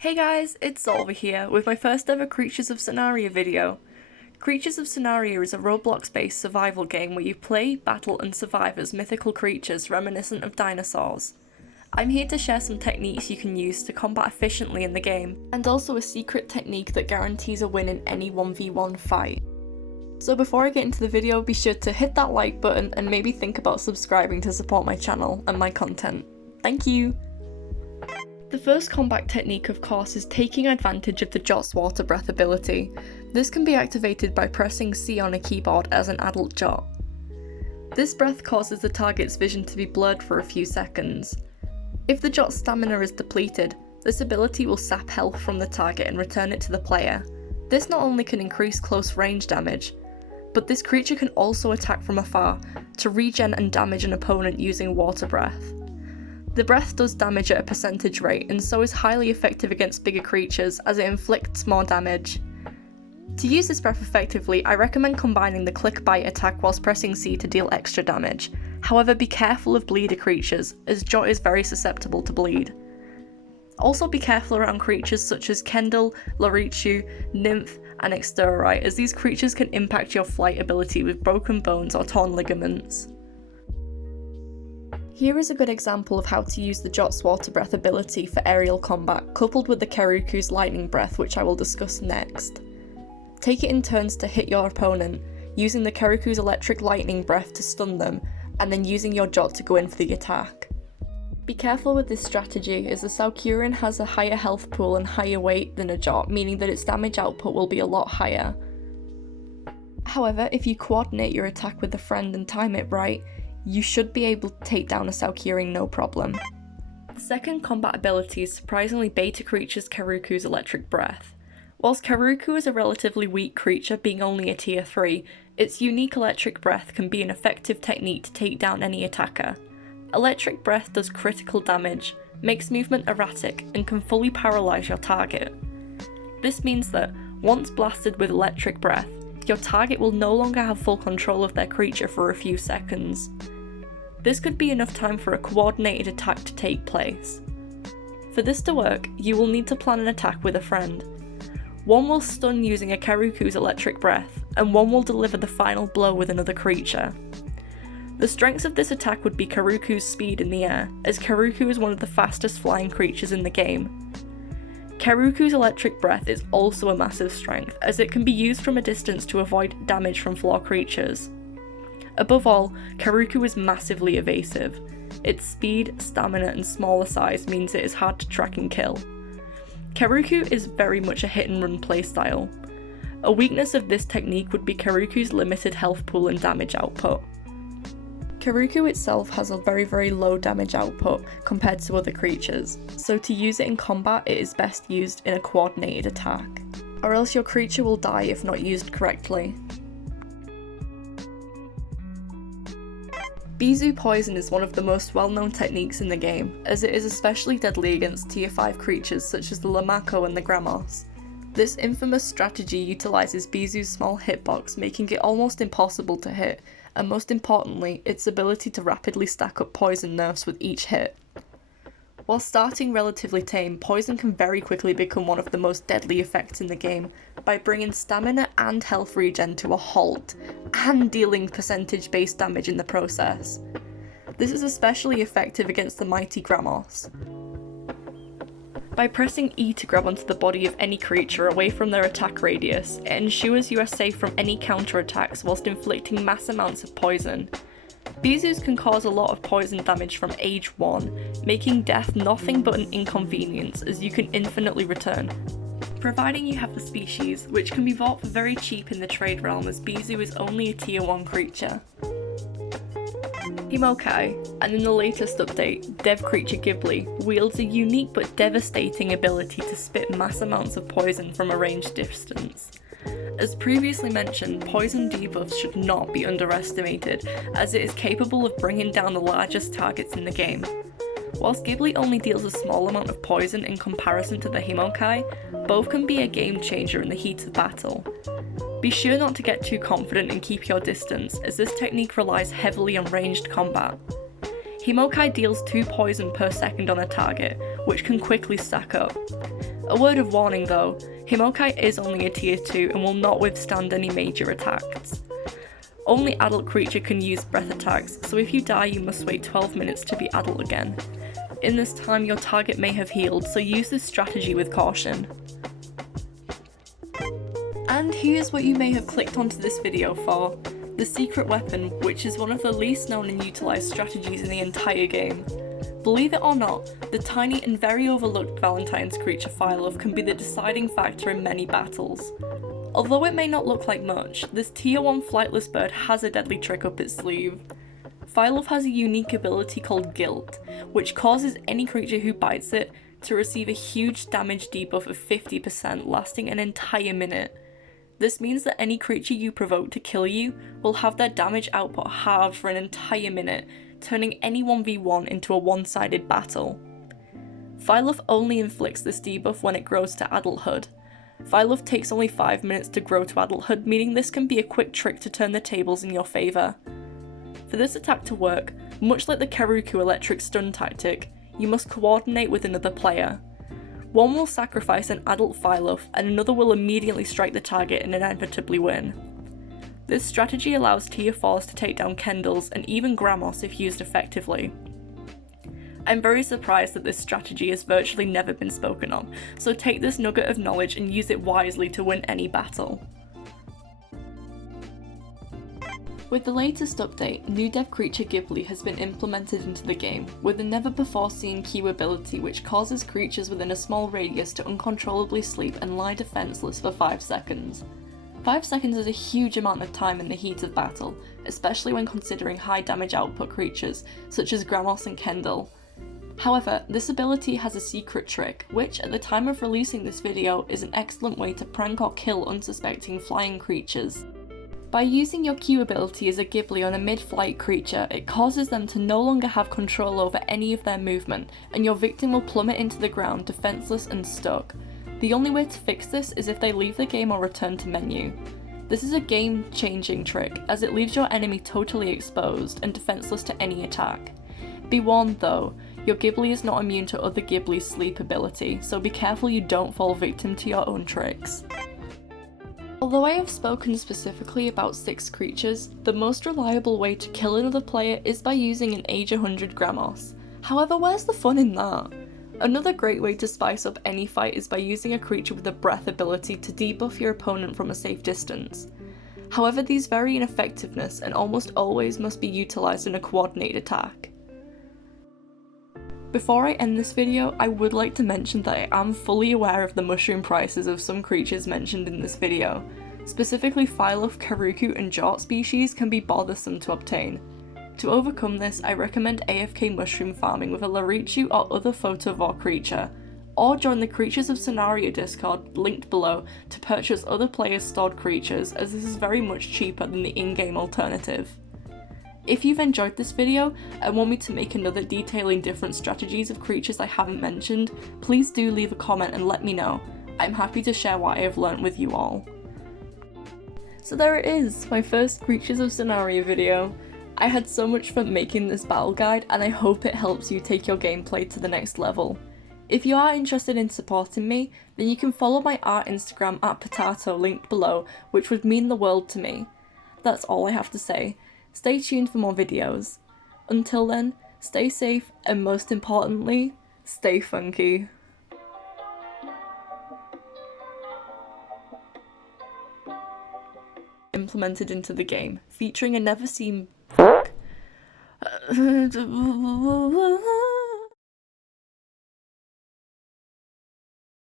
Hey guys, it's Solver here with my first ever Creatures of Sonaria video. Creatures of Sonaria is a Roblox-based survival game where you play, battle and survive as mythical creatures reminiscent of dinosaurs. I'm here to share some techniques you can use to combat efficiently in the game, and also a secret technique that guarantees a win in any 1v1 fight. So before I get into the video, be sure to hit that like button and maybe think about subscribing to support my channel and my content. Thank you! The first combat technique, of course, is taking advantage of the Jot's Water Breath ability. This can be activated by pressing C on a keyboard as an adult Jot. This breath causes the target's vision to be blurred for a few seconds. If the Jot's stamina is depleted, this ability will sap health from the target and return it to the player. This not only can increase close range damage, but this creature can also attack from afar to regen and damage an opponent using Water Breath. The breath does damage at a percentage rate and so is highly effective against bigger creatures as it inflicts more damage. To use this breath effectively, I recommend combining the click bite attack whilst pressing C to deal extra damage. However, be careful of bleeder creatures, as Jot is very susceptible to bleed. Also be careful around creatures such as Kendall, Larichu, Nymph and Exterorite, as these creatures can impact your flight ability with broken bones or torn ligaments. Here is a good example of how to use the Jot's Water Breath ability for aerial combat, coupled with the Keruku's Lightning Breath, which I will discuss next. Take it in turns to hit your opponent, using the Keruku's Electric Lightning Breath to stun them, and then using your Jot to go in for the attack. Be careful with this strategy, as the Saukurian has a higher health pool and higher weight than a Jot, meaning that its damage output will be a lot higher. However, if you coordinate your attack with a friend and time it right, you should be able to take down a Saukurian no problem. The second combat ability is surprisingly Beta Creature's Keruku's Electric Breath. Whilst Keruku is a relatively weak creature, being only a tier 3, its unique Electric Breath can be an effective technique to take down any attacker. Electric Breath does critical damage, makes movement erratic, and can fully paralyse your target. This means that, once blasted with Electric Breath, your target will no longer have full control of their creature for a few seconds. This could be enough time for a coordinated attack to take place. For this to work, you will need to plan an attack with a friend. One will stun using a Keruku's Electric Breath, and one will deliver the final blow with another creature. The strengths of this attack would be Keruku's speed in the air, as Keruku is one of the fastest flying creatures in the game. Keruku's Electric Breath is also a massive strength, as it can be used from a distance to avoid damage from floor creatures. Above all, Keruku is massively evasive. Its speed, stamina and smaller size means it is hard to track and kill. Keruku is very much a hit and run playstyle. A weakness of this technique would be Keruku's limited health pool and damage output. Keruku itself has a very low damage output compared to other creatures, so to use it in combat it is best used in a coordinated attack, or else your creature will die if not used correctly. Beezu Poison is one of the most well-known techniques in the game, as it is especially deadly against tier 5 creatures such as the Lamako and the Grammos. This infamous strategy utilises Beezu's small hitbox, making it almost impossible to hit, and most importantly, its ability to rapidly stack up poison nerfs with each hit. While starting relatively tame, Poison can very quickly become one of the most deadly effects in the game, by bringing stamina and health regen to a halt, and dealing percentage-based damage in the process. This is especially effective against the mighty Grammos. By pressing E to grab onto the body of any creature away from their attack radius, it ensures you are safe from any counterattacks whilst inflicting mass amounts of poison. Beezus can cause a lot of poison damage from age 1, making death nothing but an inconvenience as you can infinitely return, providing you have the species, which can be bought for very cheap in the trade realm as Beezu is only a tier 1 creature. Himokai, and in the latest update, Dev Creature Ghibli, wields a unique but devastating ability to spit mass amounts of poison from a ranged distance. As previously mentioned, poison debuffs should not be underestimated, as it is capable of bringing down the largest targets in the game. Whilst Ghibli only deals a small amount of poison in comparison to the Himokai, both can be a game changer in the heat of battle. Be sure not to get too confident and keep your distance, as this technique relies heavily on ranged combat. Himokai deals 2 poison per second on a target, which can quickly stack up. A word of warning though, Himokai is only a tier 2 and will not withstand any major attacks. Only adult creature can use breath attacks, so if you die you must wait 12 minutes to be adult again. In this time your target may have healed, so use this strategy with caution. And here's what you may have clicked onto this video for. The secret weapon, which is one of the least known and utilised strategies in the entire game. Believe it or not, the tiny and very overlooked Valentine's creature Phyluff can be the deciding factor in many battles. Although it may not look like much, this tier 1 flightless bird has a deadly trick up its sleeve. Phyluff has a unique ability called Guilt, which causes any creature who bites it to receive a huge damage debuff of 50% lasting an entire minute. This means that any creature you provoke to kill you will have their damage output halved for an entire minute, turning any 1v1 into a one-sided battle. Phyluff only inflicts this debuff when it grows to adulthood. Phyluff takes only 5 minutes to grow to adulthood, meaning this can be a quick trick to turn the tables in your favour. For this attack to work, much like the Keruku electric stun tactic, you must coordinate with another player. One will sacrifice an adult Phyluff and another will immediately strike the target and inevitably win. This strategy allows tier 4s to take down Kendalls and even Grammos if used effectively. I'm very surprised that this strategy has virtually never been spoken of, so take this nugget of knowledge and use it wisely to win any battle. With the latest update, new dev creature Ghibli has been implemented into the game, with a never before seen Q ability which causes creatures within a small radius to uncontrollably sleep and lie defenseless for 5 seconds. 5 seconds is a huge amount of time in the heat of battle, especially when considering high damage output creatures such as Grammos and Kendall. However, this ability has a secret trick, which at the time of releasing this video is an excellent way to prank or kill unsuspecting flying creatures. By using your Q ability as a Ghibli on a mid-flight creature, it causes them to no longer have control over any of their movement, and your victim will plummet into the ground defenseless and stuck. The only way to fix this is if they leave the game or return to menu. This is a game-changing trick, as it leaves your enemy totally exposed and defenseless to any attack. Be warned though, your Ghibli is not immune to other Ghibli's sleep ability, so be careful you don't fall victim to your own tricks. Although I have spoken specifically about 6 creatures, the most reliable way to kill another player is by using an age 100 Grammos. However, where's the fun in that? Another great way to spice up any fight is by using a creature with a breath ability to debuff your opponent from a safe distance. However, these vary in effectiveness and almost always must be utilised in a coordinated attack. Before I end this video, I would like to mention that I am fully aware of the mushroom prices of some creatures mentioned in this video. Specifically Phyluff, Keruku and Jort species can be bothersome to obtain. To overcome this, I recommend AFK mushroom farming with a Larichu or other photovore creature, or join the Creatures of Sonaria Discord, linked below, to purchase other players' stored creatures, as this is very much cheaper than the in-game alternative. If you've enjoyed this video and want me to make another detailing different strategies of creatures I haven't mentioned, please do leave a comment and let me know. I'm happy to share what I have learnt with you all. So there it is, my first Creatures of Sonaria video. I had so much fun making this battle guide and I hope it helps you take your gameplay to the next level. If you are interested in supporting me, then you can follow my art Instagram @potato linked below, which would mean the world to me. That's all I have to say. Stay tuned for more videos. Until then, stay safe and most importantly, stay funky. Implemented into the game, featuring a never seen